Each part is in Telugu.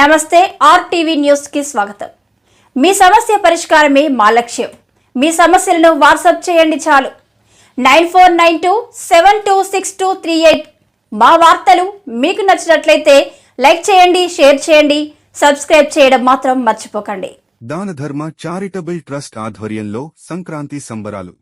నమస్తే ఆర్టీవీ న్యూస్కి స్వాగతం. మీ సమస్య పరిష్కారమే మా లక్ష్యం. మీ సమస్యలను వాట్సాప్ చేయండి చాలు. Nine four nine two seven two six two three eight మా వార్తలు మీకు నచ్చినట్లయితే లైక్ చేయండి షేర్ చేయండి సబ్స్క్రైబ్ చేయడం మాత్రం మర్చిపోకండి. దానధర్మ చారిటబుల్ ట్రస్ట్ ఆధ్వర్యంలో సంక్రాంతి సంబరాలు.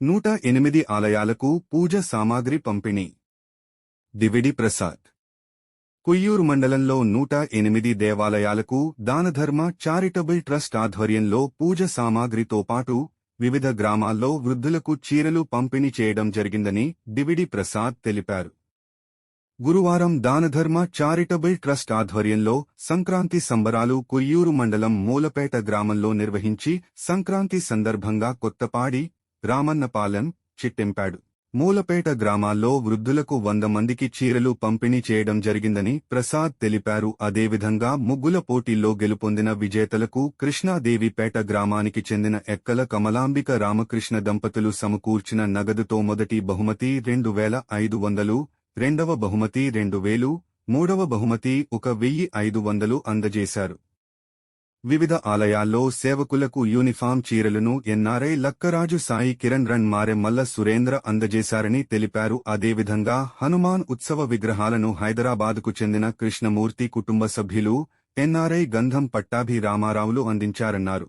నూట ఎనిమిది ఆలయాలకు పూజ సామాగ్రి పంపిణీ. దివిడి ప్రసాద్. కుయ్యూరు మండలంలో నూట ఎనిమిది దేవాలయాలకు దానధర్మ చారిటబుల్ ట్రస్ట్ ఆధ్వర్యంలో పూజ సామాగ్రితో పాటు వివిధ గ్రామాల్లో వృద్ధులకు చీరలు పంపిణీ చేయడం జరిగిందని డివిడి ప్రసాద్ తెలిపారు. గురువారం దానధర్మ చారిటబుల్ ట్రస్ట్ ఆధ్వర్యంలో సంక్రాంతి సంబరాలు కుయ్యూరు మండలం మూలపేట గ్రామంలో నిర్వహించి సంక్రాంతి సందర్భంగా కొత్తపాడి రామన్నపాలెం చిట్టెంపాడు. మూలపేట గ్రామాల్లో వృద్ధులకు వంద మందికి చీరలు పంపిణీ చేయడం జరిగిందని ప్రసాద్ తెలిపారు. అదేవిధంగా ముగ్గుల పోటీల్లో గెలుపొందిన విజేతలకు కృష్ణాదేవిపేట గ్రామానికి చెందిన ఎక్కల కమలాంబిక రామకృష్ణ దంపతులు సమకూర్చిన నగదుతో మొదటి బహుమతి రెండు వేల ఐదు వందలు రెండవ బహుమతి రెండు వేలు మూడవ బహుమతి ఒక వెయ్యి ఐదు వందలు అందజేశారు. వివిధ ఆలయాల్లో సేవకులకు యూనిఫామ్ చీరలను ఎన్ఆర్ఐ లక్కరాజు సాయి కిరణ్ రన్ మారెమల్ల సురేంద్ర అందజేశారని తెలిపారు. అదేవిధంగా హనుమాన్ ఉత్సవ విగ్రహాలను హైదరాబాద్కు చెందిన కృష్ణమూర్తి కుటుంబ సభ్యులు ఎన్ఆర్ఐ గంధం పట్టాభి రామారావులు అందించారన్నారు.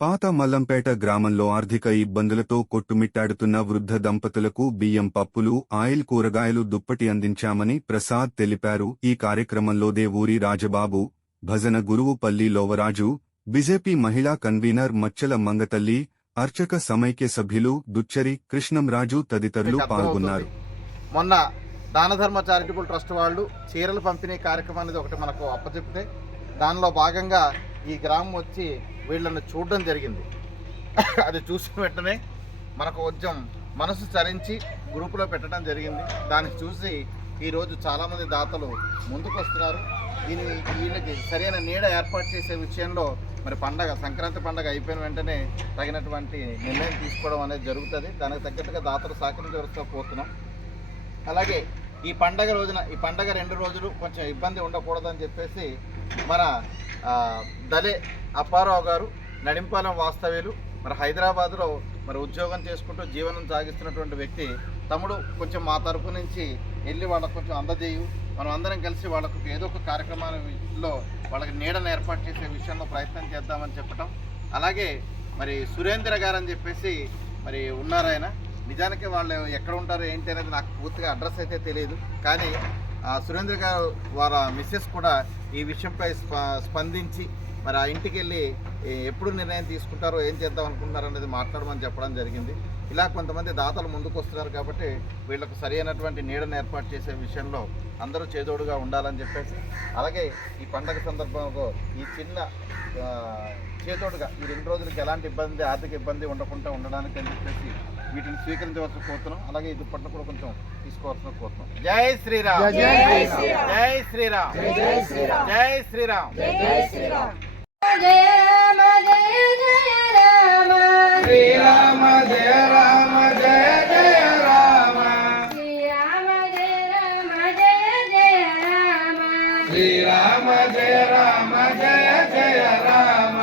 పాత మల్లంపేట గ్రామంలో ఆర్థిక ఇబ్బందులతో కొట్టుమిట్టాడుతున్న వృద్ధ దంపతులకు బియ్యం పప్పులు ఆయిల్ కూరగాయలు దుప్పటి అందించామని ప్రసాద్ తెలిపారు. ఈ కార్యక్రమంలో దేవూరి రాజబాబు భజన గురువు పల్లి లోవరాజు బీజేపీ మహిళా కన్వీనర్ మచ్చల మంగతల్లి అర్చక సమైక్య సభ్యులు దుచ్చరి కృష్ణంరాజు తదితరులు పాల్గొన్నారు. మొన్న దానధర్మ చారిటబుల్ ట్రస్ట్ వాళ్ళు చీరల పంపిణీ కార్యక్రమం అనేది ఒకటి మనకు అప్పచెప్తే దానిలో భాగంగా ఈ గ్రామం వచ్చి వీళ్ళని చూడడం జరిగింది. అది చూసిన వెంటనే మనకు కొంచెం మనసు చరించి గ్రూపులో పెట్టడం జరిగింది. దాన్ని చూసి ఈరోజు చాలామంది దాతలు ముందుకు వస్తున్నారు. దీని వీళ్ళకి సరైన నీడ ఏర్పాటు చేసే విషయంలో మరి పండగ సంక్రాంతి పండగ అయిపోయిన వెంటనే తగినటువంటి నిర్ణయం తీసుకోవడం అనేది జరుగుతుంది. దానికి తగ్గట్టుగా దాతలు సహకరించవలసిన పోతున్నాం. అలాగే ఈ పండగ రోజున ఈ పండగ రెండు రోజులు కొంచెం ఇబ్బంది ఉండకూడదని చెప్పేసి మన దలే అప్పారావు గారు నడింపాలెం వాస్తవ్యులు మరి హైదరాబాద్లో మరి ఉద్యోగం చేసుకుంటూ జీవనం సాగిస్తున్నటువంటి వ్యక్తి తమ్ముడు కొంచెం మా తరపు నుంచి వెళ్ళి వాళ్ళకు కొంచెం అందజేయు. మనం అందరం కలిసి వాళ్ళకు ఏదో ఒక కార్యక్రమాలలో వాళ్ళకి నీడను ఏర్పాటు చేసే విషయంలో ప్రయత్నం చేద్దామని చెప్పటం. అలాగే మరి సురేంద్ర గారు అని చెప్పేసి మరి ఉన్నారు ఆయన. నిజానికి వాళ్ళు ఎక్కడ ఉంటారో ఏంటి అనేది నాకు పూర్తిగా అడ్రస్ అయితే తెలియదు. కానీ సురేంద్ర గారు వారి మిస్సెస్ కూడా ఈ విషయంపై స్ప స్పందించి మరి ఆ ఇంటికి వెళ్ళి ఎప్పుడు నిర్ణయం తీసుకుంటారో ఏం చేద్దాం అనుకుంటున్నారు అనేది మాట్లాడమని చెప్పడం జరిగింది. ఇలా కొంతమంది దాతలు ముందుకు వస్తున్నారు కాబట్టి వీళ్ళకు సరి అయినటువంటి నీడను ఏర్పాటు చేసే విషయంలో అందరూ చేదోడుగా ఉండాలని చెప్పేసి అలాగే ఈ పండగ సందర్భంలో ఈ చిన్న చేదోడుగా ఈ రెండు రోజులకి ఎలాంటి ఇబ్బంది ఆర్థిక ఇబ్బంది ఉండకుండా ఉండడానికి అని చెప్పేసి వీటిని స్వీకరించవలసిన కోరుతున్నాం. అలాగే ఈ దుప్పట్లు కూడా కొంచెం తీసుకోవాల్సిన కోరుతున్నాం. జై శ్రీరామ్. జై శ్రీరామ్. జై శ్రీరామ్. జై శ్రీరామ్. జయ రామ జయ జయ రామ. శ్రీరామ జయ రామ జయ జయ రామ. శ్రీరామ జయ రామ జయ జయ రామ. శ్రీరామ జయ రామ జయ జయ రామ.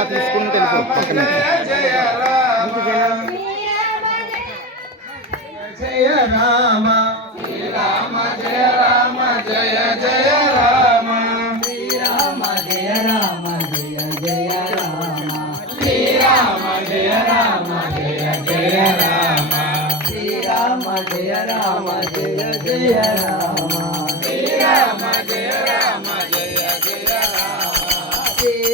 అలా తీసుకుంటే జయ జయ రామ జయ జయ రామ జయ రామ జయ జయ రామ శ్రీరామ జయ రామ జయ జయ రామ శ్రీరామ జయ రామ జయ జయ రామ. శ్రీరామ జయ రామ జయ జయ రామ శ్రీరామ